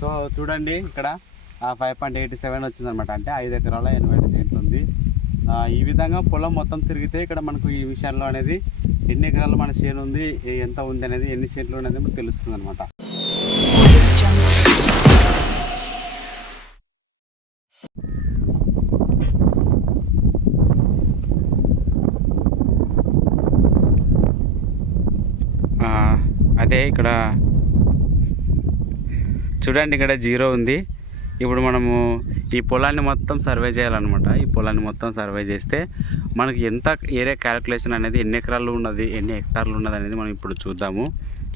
So చూడండి ఇక్కడ five point eighty seven వచ్చిందనమాట అంటే ఐదు ఎకరాల ఎనభై ఐదు సెంట్లు ఉంది. ఈ విధంగా పొలం మొత్తం తిరిగితే ఇక్కడ మనకు ఈ విషయంలో అనేది ఎన్ని ఎకరాలు మన చేను ఉంది ఎంత ఉంది అనేది ఎన్ని సెంట్లు అనేది మనకు తెలుస్తుంది అనమాట అదే ఇక్కడ చూడండి ఇక్కడ జీరో ఉంది. ఇప్పుడు మనము ఈ పొలాన్ని మొత్తం సర్వే చేయాలన్నమాట. ఈ పొలాన్ని మొత్తం సర్వే చేస్తే మనకి ఎంత ఏరియా క్యాలిక్యులేషన్ అనేది ఎన్ని ఎకరాలు ఉన్నది ఎన్ని హెక్టార్లు ఉన్నది అనేది మనం ఇప్పుడు చూద్దాము.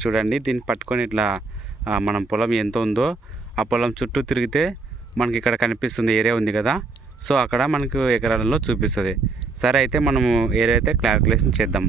చూడండి దీన్ని పట్టుకొని ఇట్లా మనం పొలం ఎంత ఉందో ఆ పొలం చుట్టూ తిరిగితే మనకి ఇక్కడ కనిపిస్తుంది ఏరియా ఉంది కదా. సో అక్కడ మనకు ఎకరాలలో చూపిస్తుంది. సరే అయితే మనము ఏరియా అయితే క్యాలిక్యులేషన్ చేద్దాం.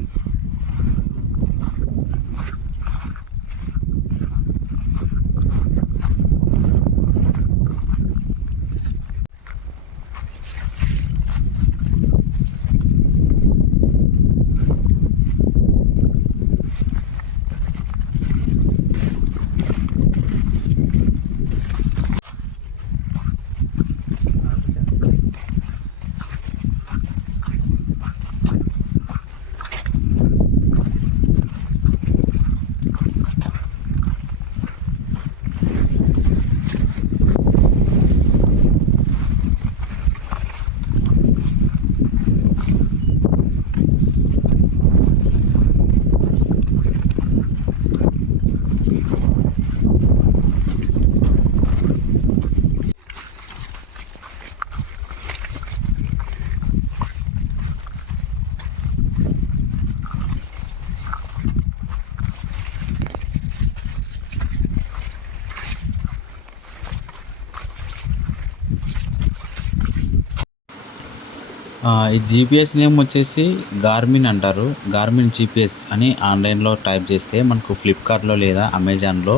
ఈ జీపీఎస్ నేమ్ వచ్చేసి గార్మిన్ అంటారు. గార్మిన్ జీపీఎస్ అని ఆన్లైన్లో టైప్ చేస్తే మనకు ఫ్లిప్కార్ట్లో లేదా అమెజాన్లో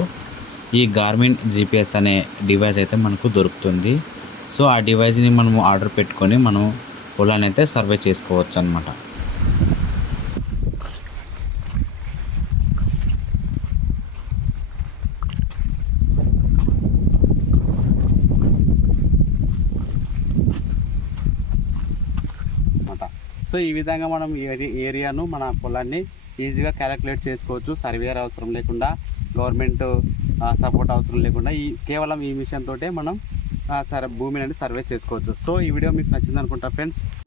ఈ గార్మిన్ జీపీఎస్ అనే డివైస్ అయితే మనకు దొరుకుతుంది. సో ఆ డివైస్ని మనము ఆర్డర్ పెట్టుకొని మనం పొలాన్ని అయితే సర్వే చేసుకోవచ్చు అనమాట అనమాట సో ఈ విధంగా మనం ఏరి- ఏరియాను మన పొలాన్ని ఈజీగా క్యాలిక్యులేట్ చేసుకోవచ్చు. సర్వేయర్ అవసరం లేకుండా గవర్నమెంట్ సపోర్ట్ అవసరం లేకుండా. ఈ కేవలం ఈ మిషన్ తోటే మనం సరే భూమిని సర్వే చేసుకోవచ్చు. సో ఈ వీడియో మీకు నచ్చింది అనుకుంటా ఫ్రెండ్స్.